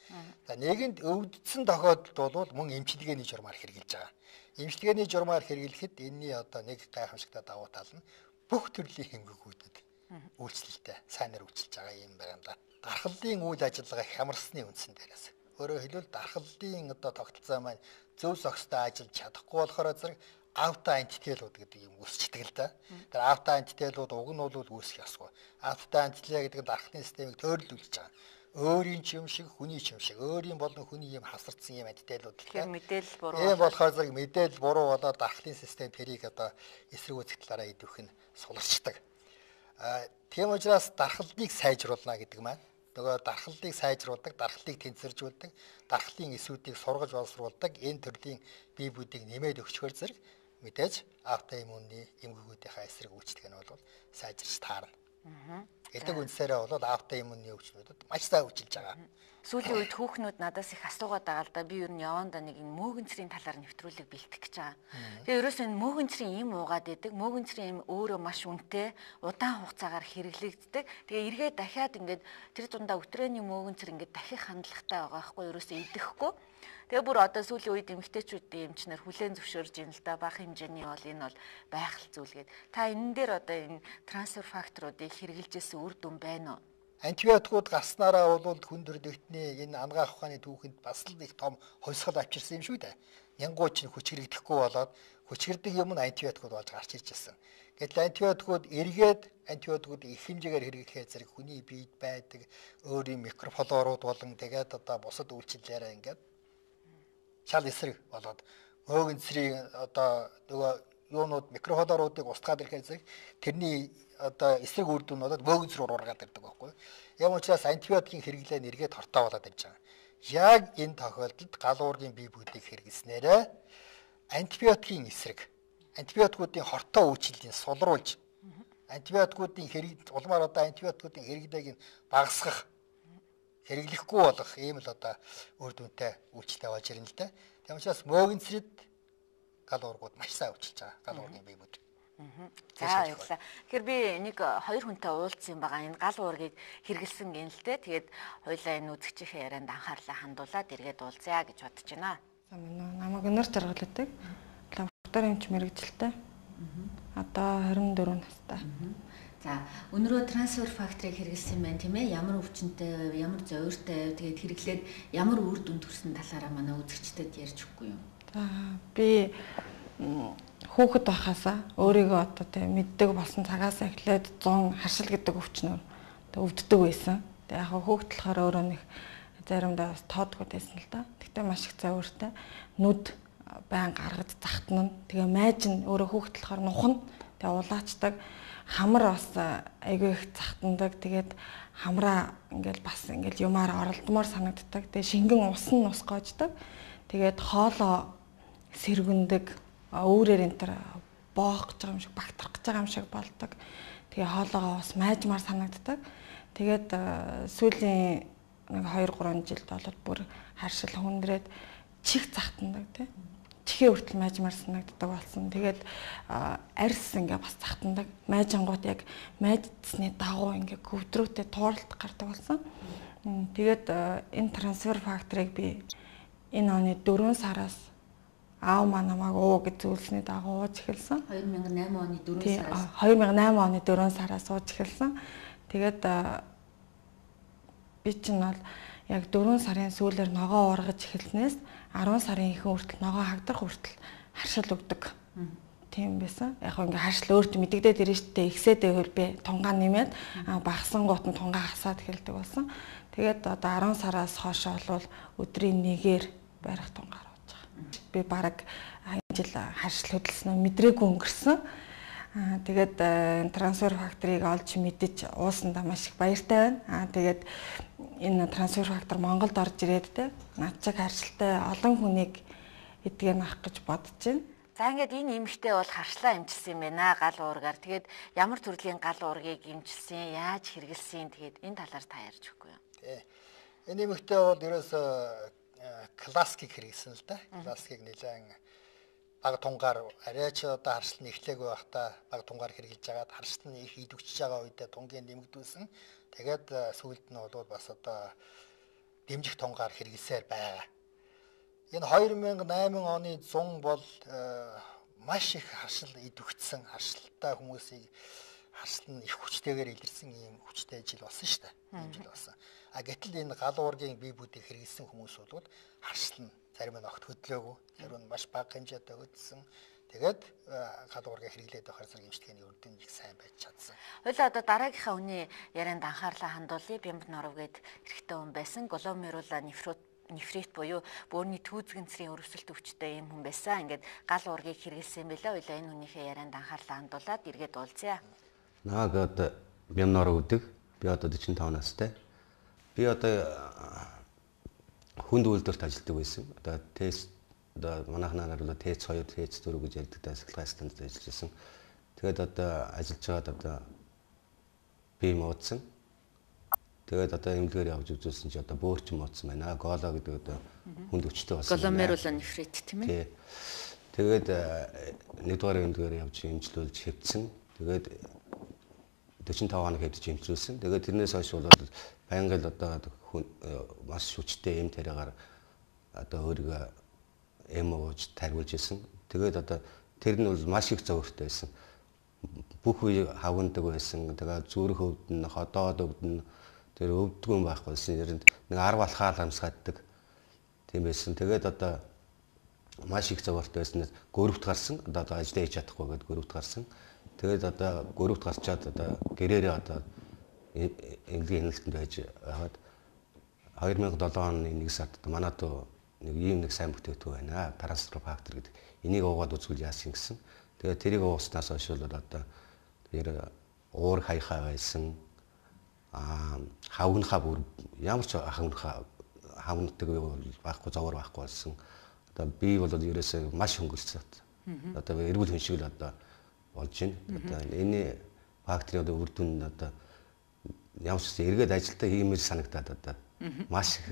За нэгэнд өвдсөн тохиолдолд бол мөн эмчилгээний журмаар хэрэгжилж байгаа. Эмчилгээний журмаар хэрэглэхэд энэний одоо нэг гайхамшигтай давуу тал нь бүх төрлийн эмгэгүүдэд үйлчлэлтэй сайнаар үйлчилж байгаа юм байна да. Дархлалын үйл ажиллагаа хямарсны үндсэн дээрээс. Өөрөөр хэлбэл дархлалын одоо тогтолцоо маань зөв зохистой ажиллаж чадахгүй болохоор зэрэг авто антителууд гэдэг юм үүсчдэг л да. Тэр авто антителууд уг нь бол үүсэх ёсгүй. Авто антител гэдэг нь дархлын системийг тойрлуулж байгаа. Өөрийн ч юм шиг, хүний ч юм шиг, өөрийн болон хүний юм хасардсан юм антителууд л да. Мэдээлэл буруу. Тийм болохоор зэрэг мэдээлэл буруу болоод дархлын систем тэрийг одоо эсрэгүүцэх талаараа идэвх нь суларчдаг. Тийм учраас дархлыг сайжруулна гэдэг маань нөгөө дархлыг сайжруулдаг, дархлыг тэнцвэржүүлдэг, дархлын эсүүдийг сургаж боловсруулдаг энэ төрлийн бие бүүдийг нэмээд өгчхөр зэрэг мэдээж аутоиммуны эмгэгүүдийнхаа эсрэг үйлчлэг нь бол сайжирч таарна. Гэдэг үндсээрээ бол аутоиммуны өвчнүүдэд маш сайн үйлчилж байгаа. Сүүлийн үед хүүхнүүд надаас их асуугаад байгаа л да. Би ер нь явандаа нэг энэ мөөгөнцрийн талаар нэвтрүүлэг бэлтгэх гэж байгаа. Тэгээ ерөөсөө энэ мөөгөнцрийн им уугаад идэг. Мөөгөнцрийн им өөрөө маш үнэтэй, удаан хугацаагаар хэрэглэгддэг. Тэгээ эргээ дахиад ингээд тэр дундаа өтрөөний мөөгөнцөр ингээд дахих хандлагатай байгаа байхгүй ерөөсөө идэхгүй. Тэгээ бүр одоо сүүлийн үед эмэгтэйчүүдийн эмчнэр хүлээн зөвшөөрж ин л да бага хэмжээний бол энэ бол байх л зүйлгээд. Та энэ дээр одоо энэ трансфер факторуудыг хэрэгжилжсэн үр дүн байна уу? Антибиотикууд гарснараа бол хүн төрөлхтний энэ анагаах ухааны түүхэнд бас л их том хувьсгал авчирсан юм шүү дээ. Янгууч нь хүчрэгдэхгүй болоод хүчрэгдэг юм нь антибиотикууд болж гарч ирж ирсэн. Гэтэл антибиотикууд эргээд антибиотикууд их хэмжээгээр хэрэглэхээр зэрэг хүний биед байдаг өөрийн микрофлорууд болон тэгээд одоо бусад үйлчлэлээрээ ингээд шал эсрэг болоод мөөгөнцрийн одоо нөгөө юунууд микрофлоруудыг устгаад ирэхээр зэрэг тэрний одоо эсрэг үр дүн болоод мөөгөнцрөөр ургаад ирдэг байхгүй. Ям учраас антибиотикийн хэрэглээ нэргээд хортой болоод ирж байгаа. Яг энэ тохиолдолд гал уургийн бие бүүдийг хэрэглэснээрээ антибиотикийн эсрэг антибиотикуудын хортой үйлчлэлийг сулруулж антибиотикуудын улмаар одоо антибиотикуудын хэрэглээг нь багасгах хэрэглэхгүй болох ийм л одоо үр дүнтэй үйлчлэлтэй болж ирнэ л дээ. Тийм учраас мөөгөнцрөд гал уургууд маш сайн үйлчилж байгаа. Гал уургийн бие бүүд. За баярлалаа. Тэгэхээр би нэг 2 хүнтэй уулзсан юм байгаа. Энэ гал уургийг хэрэгэлсэн гин л дээ. Тэгээд хоёлаа энэ үзэгчийнхээ ярианд анхаарлаа хандуулаад эргээд уулзъя гэж бодож байна. За намайг өнөр жаргалдаг. Лаборатори эмч мэрэгжилтэй. Одоо 24 настай. За өнөрөө трансфер факторыг хэрэгэлсэн байна тийм ээ. Ямар өвчнөд, ямар зовиртой, тэгээд хэрэглээд ямар үр дүн төрсөн талаараа манай үзэгчдэд ярьж өгөхгүй юу? За би хүүхэд байхасаа өөрийгөө одоо тийм мэддэг болсон цагаас эхлээд 100 харшил гэдэг өвчнөр өвддөг байсан. Тэгээ яг хүүхэд болохоор өөрөө нэг заримдаа тоодгүй байсан л да. Тэгтээ маш их зовиртой. Нүд байн гаргаж захтна. Тэгээ майж нь өөрөө хүүхэд болохоор нухна. Тэгээ улаачдаг. Хамар бас айгүй их захтандаг. Тэгээд хамраа ингээл бас ингээл юмар оролдмоор санагддаг. Тэгээ шингэн ус нь ус гоождаг. Тэгээд хоолоо сэргэндэг. Өөрөөр энэ төр боох гэж байгаа юм шиг багтрах гэж байгаа юм шиг болдог. Тэгээ хоолоогоо бас майжмаар санагддаг. Тэгээд сүүлийн нэг 2-3 жилд болоод бүр харшил хүндрээд чих захтандаг тий. Чихээ хүртэл майжмаар санагддаг болсон. Тэгээд арьс ингээ бас захтандаг. Майжангууд яг майжсны дагуу ингээ гөвдрөөтэй тууралт гардаг болсон. Тэгээд энэ трансфер факторыг би энэ оны 4 сараас аав маань намайг уу гэж зүйлсний дагуу ууж эхэлсэн. 2008 оны 4 сараас 2008 оны 4 сараас ууж эхэлсэн. Тэгээд би чинь бол яг 4 сарын сүүлээр ногоо ургаж эхэлснээс 10 сарын ихэнх хүртэл ногоо хагдах хүртэл харшил өгдөг. Тийм байсан. Яг хөө ингээ харшил өөрт мэдэгдээд ирэн штэ ихсээдээ хөл би тунгаа нэмээд багсан гут нь тунгаа хасаад эхэлдэг болсон. Тэгээд одоо 10 сараас хойш бол өдрийн нэгээр барих тунгаар ууж байгаа. Би бараг энэ жил харшил хөдөлсөн мэдрээгүй өнгөрсөн. Тэгээд трансфер факторыг олж мэдэж уусандаа маш их баяртай байна. Тэгээд энэ трансфер фактор Монголд орж ирээд те над чиг харшилтай олон хүнийг эдгээр авах гэж бодож байна. За ингээд энэ эмэгтэй бол харшлаа эмчилсэн юм байна гал уургаар. Тэгээд ямар төрлийн гал уургийг эмчилсэн, яаж хэрэгэлсэн тэгээд энэ талаар та ярьж өгөхгүй юу? Тий. Энэ эмэгтэй бол ерөөсөө классикийг хэрэгэлсэн л да. Классикийг нэлээд баг тунгаар арайч одоо харшил нь эхлэегүй байхдаа баг тунгаар хэрэгжилж байгаад харшил нь их идвчж байгаа үедээ тунгийн нэмэгдүүлсэн. Тэгээд сүүлд нь бол бас одоо дэмжих тунгаар хэрэгэлсээр байгаа. Энэ 2008 оны 100 бол маш их харшил идвгцсэн, харшилтай хүмүүсийг харшил нь их хүчтэйгээр илэрсэн ийм хүчтэй жил болсон шүү дээ. Ийм жил болсон. Гэтэл энэ гал уургийн бие бүдийг хэрэгэлсэн хүмүүс бол харшил нь зарим нь огт хөдлөөгүй, зарим нь маш бага хэмжээтэй хөдөлсөн. Тэгээд гал уургийн хэрэглээд байх хэрэг эмчилгээний үр дүн их сайн байж чадсан. Хойлоо одоо дараагийнхаа үний ярианд анхаарлаа хандуулъя. Бямб норов гээд эрэгтэй хүн байсан. Гломерула нефрит буюу бөөрийн түүзгэнцрийн өрөвсөлт өвчтэй юм хүн байсан. Ингээд гал уургийг хэрэгэлсэн байлаа. Хойлоо энэ хүнийхээ ярианд анхаарлаа хандуулаад эргээд уулзъя. Наад одоо бямб норов өдөг. Би одоо 45 настай. Би одоо хүнд үйлдвэрт ажилладаг байсан. Одоо тест одоо манайхнаар бол тест 2, тест 4 гэж ярьдаг дасгалгаа станцд ажиллаж байсан. Тэгээд одоо ажиллаж байгаад одоо би муудсан. Тэгээд одоо эмнэлгээр явж үзүүлсэн чи одоо бөөрч муудсан байна. Голо гэдэг одоо хүнд өвчтэй болсон. Гломерула нефрит тийм ээ. Тэгээд нэгдүгээр эмнэлгээр явж эмчилүүлж хэвдсэн. Тэгээд 45 хоног хэвдэж эмчилүүлсэн. Тэгээд тэрнээс хойш бол байнга л одоо маш хүчтэй эм тариагаар одоо өөрийгөө эм ууж тарвилж исэн. Тэгээд одоо тэр нь бол маш их зовөртэй байсан. Бүх үе хавгнадаг байсан. Тэгээд зүрх өвдөн, ходоод өвдөн, тэр өвдгөө юм байхгүйсэн. Нэг 10 алхаал амсгааддаг. Тийм байсан. Тэгээд одоо маш их зовөртэй байсан. Гөрөвт гарсан. Одоо ажлаа хийж чадахгүй гээд гөрөвт гарсан. Тэгээд одоо гөрөвт гарчаад одоо гэрээрээ одоо эмнэлгийн хяналтанд байж байгаад 2007 оны 1 сард манайд нэг сайн бүтээгдэхүүн байна. Трансфер фактор гэдэг. Энийг уугаад үзвэл яасан гэсэн. Тэгээд тэрийг ууснаас хойш бол одоо тэр уур хаяхаа байсан. Хавгнахаа бүр ямар ч хавгнадаг байхгүй зовор байхгүй болсон. Одоо би бол ерөөсөө маш хөнгөлцсөн. Одоо эрүүл хүн шиг л одоо болж байна. Одоо энэ факторын одоо үр дүн одоо ямар ч эргээд ажилдаа хиймээр санагдаад одоо маш их.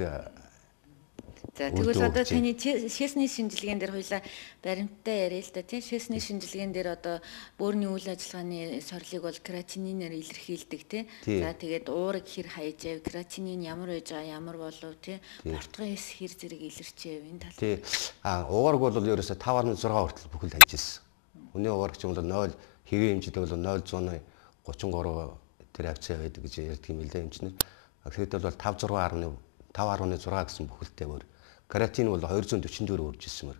За тэгвэл одоо таны шээсний шинжилгээнд дээр хоёлаа баримттай яриа л да тийм шээсний шинжилгээнд дээр одоо бөөрийн үйл ажиллагааны сорилыг бол креатининээр илэрхийлдэг тийм. За тэгээд уурыг хэр хаяж яв, креатинин ямар байж байгаа, ямар болов тийм. Бортгын эс хэр зэрэг илэрчээв энэ тал. Тийм. Уурыг бол ерөөсө 5.6 хүртэл бүхэл хайж ирсэн. Хүний уурч юм бол 0 хэвийн хэмжээтэй бол 0.33 тэр авцаа байдаг гэж ярьдаг юм лээ эмчнэр. Тэгэхэд бол 5.6 гэсэн бүхэлдээ өөр. Креатин бол 244 үржсэн мөр.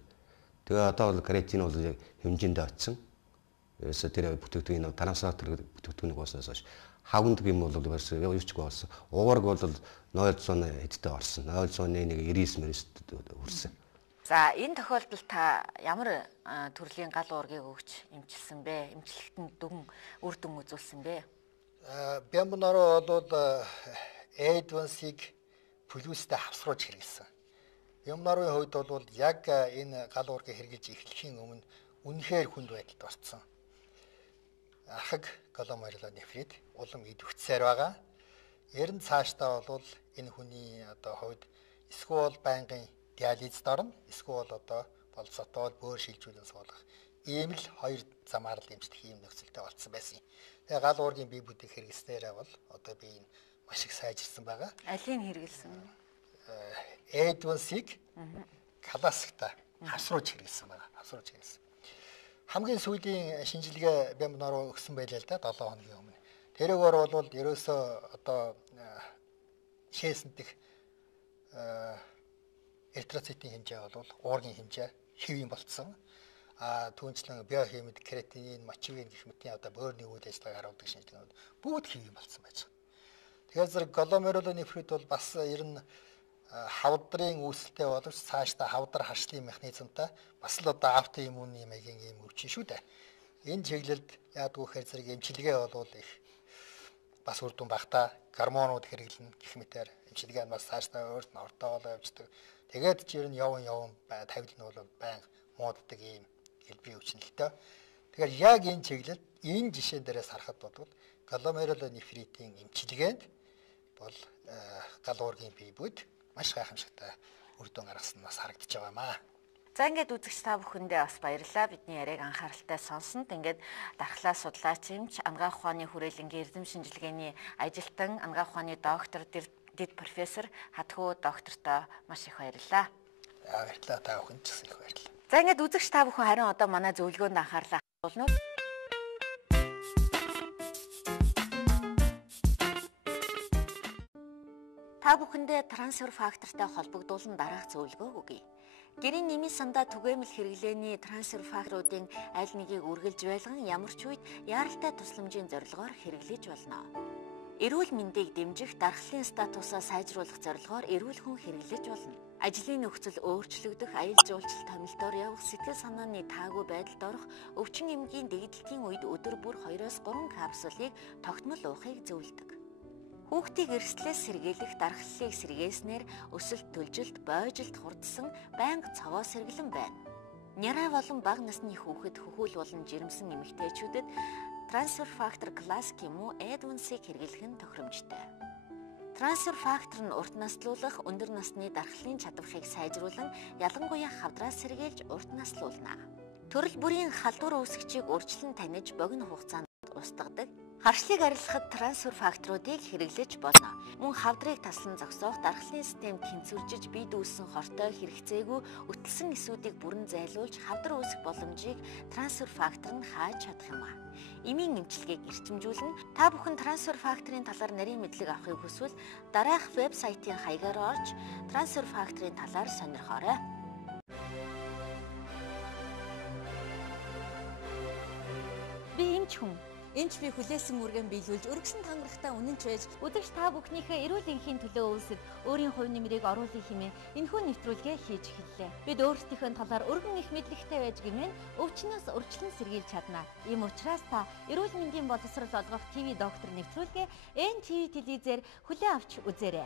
Тэгээ одоо бол креатин бол хэмжээндээ очсон. Ерөөсө тэр бүтээгдэхүүн трансфер бүтээгдэхүүнийг ууснаас хойш хавгнадаг юм бол ерөөсө юу ч болсон. Уург бол 0.1 хэдтэй орсон. 0.199 хүрсэн. За энэ тохиолдолд та ямар төрлийн гал уургийг өгч эмчилсэн бэ? Эмчилгээнд үр дүн үзүүлсэн бэ? Бямб нороо бол A1C-г плюстэй хавсруулж хэрэгэлсэн. Бямб норын хувьд бол яг энэ гал уургийг хэрэгжилж эхлэхийн өмнө үнэхээр хүнд байдалд орсон. Архаг гломерула нефрит улам идвэхцээр байгаа. Ерэн цаашдаа бол энэ хүний одоо хувьд эсвэл байнгын диализд орно, эсвэл одоо болцоотол бөөр шилжүүлэн суулгах ийм л хоёр замаар л эмчлэх ийм нөхцөлтэй болцсон байсан. Тэгээ гал уургийн бие бүдийг хэрэглэснээрээ бол одоо би энэ маш их сайжирсан байгаа. Алийг хэрэгэлсэн? A1C-г классикта хавсруулж хэрэглэсэн байгаа. боловсруулж ирсэн. Хамгийн сүүлийн шинжилгээ Бямбнаар өгсөн байлаа л да 7 хоногийн өмнө. Тэрээр бол ерөөсөө одоо шээсэнтэх эритроцитийн хэмжээ бол уургийн хэмжээ хэвийн болцсон. Түүнчлэн биохимид креатинин, мочивин гэх мэтийн одоо бөөрийн үйл ажиллагааг харуулдаг шинжилгээнүүд бүгд хэвийн болцсон байж байгаа. Тэгэхээр зэрэг гломерулонефрит бол бас ер нь хавдрын үүсэлтэй боловч цаашдаа хавдар харшлын механизмтай бас л одоо аутоиммуны маягийн юм өвчин шүү дээ. Энэ чиглэлд яадгүй хэр зэрэг эмчилгээ болвол их бас үр дүн багтаа гормонууд хэрэглэнэ гэх мэтээр эмчилгээ нь бас цаашдаа өөрт нь ортоолоо явждаг. Тэгээд ч ер нь явн тавилт нь бол байнга мууддаг ийм хэлбэрийн өвчнөлтөө. Тэгэхээр яг энэ чиглэлд энэ жишээн дээрээс харахад бол гломерулонефритийн эмчилгээнд бол гал уургийн бие бүд маш гайхамшигтай үр дүн гаргасан нь бас харагдаж байгаа маа. За ингээд үзэгч та бүхэндээ бас баярлалаа. Бидний яриаг анхааралтай сонсонд ингээд дархлаа судлаач эмч анагаах ухааны хүрээлэнгийн эрдэм шинжилгээний ажилтан анагаах ухааны доктор дэд профессор Хатхуу доктортой маш их баярлалаа. Баярлалаа, та бүхэнд ч их баярлалаа. За ингээд үзэгч та бүхэн харин одоо манай зөвлөгөөнд анхаарлаа хандуулна уу? Та бүхэндээ трансфер фактортай холбогдуулан дараах зөвлөгөө өгье. Гэрийн нэмийн сандаа түгээмэл хэрэглээний трансфер факторуудын аль нэгийг үргэлж байлган ямар ч үед яаралтай тусламжийн зорилгоор хэрэглэж болно. Эрүүл мэндийг дэмжих, дархлын статусаа сайжруулах зорилгоор эрүүл хүн хэрэглэж болно. Ажлын нөхцөл өөрчлөгдөх, аялал жуулчлал томилтоор явах, сэтгэл санааны таагүй байдалд орох, өвчин эмгийн дэгдэлтийн үед өдөр бүр 2-3 капсулыг тогтмол уухыг зөвлөдөг. Хүүхдийг эрсдлээс сэргийлэх, дархллыг сэргээснээр өсөлт төлжилт, бойжилт хурдсан байнга цаваа сэргэлэн байна. Няраа болон бага насны хүүхэд, хөхүүл болон жирэмсэн эмэгтэйчүүдэд трансфер фактор классик юм уу Эдвансыг хэрэглэх нь тохиромжтой. Трансфер фактор нь урт наслуулах, өндөр насны дархлын чадварыг сайжруулан ялангуяа хавдраас сэргийлж урт наслуулна. Төрөл бүрийн халдвар үүсгчийг урьдчилан таних богино хугацаанд устгадаг. Харшлыг арилгахад трансфер факторуудыг хэрэглэж болно. Мөн хавдрыг таслан зогсоох, дархлын системд тэнцвэржиж бие дүүсэн хортой хэрэгцээгүй өтөлсөн эсүүдийг бүрэн зайлуулж хавдар үүсэх боломжийг трансфер фактор нь хааж чадах юм а. Эмийн эмчилгээг эрчимжүүлнэ. Та бүхэн трансфер факторын талаар нарийн мэдлэг авахыг хүсвэл дараах вебсайтын хаягаар орж трансфер факторын талаар сонирхоорой. Би эмч хүн. Энэч би хүлээсэн үргэн биелүүлж өргөсөн тангарахтаа үнэнч байж өдөрч та бүхнийхээ эрүүл энхийн төлөө үйлсэд өөрийн хувь нэмрийг оруулах хэмээн энэхүү нэвтрүүлгээ хийж эхэллээ. Бид өөрсдийнхөө талаар өргөн их мэдлэгтэй байж гэмээр өвчнөөс урьдчилан сэргийлж чадна. Ийм учраас та эрүүл мэндийн боловсрол олгох ТV доктор нэвтрүүлгээ NTV телевизээр хүлээн авч үзээрэй.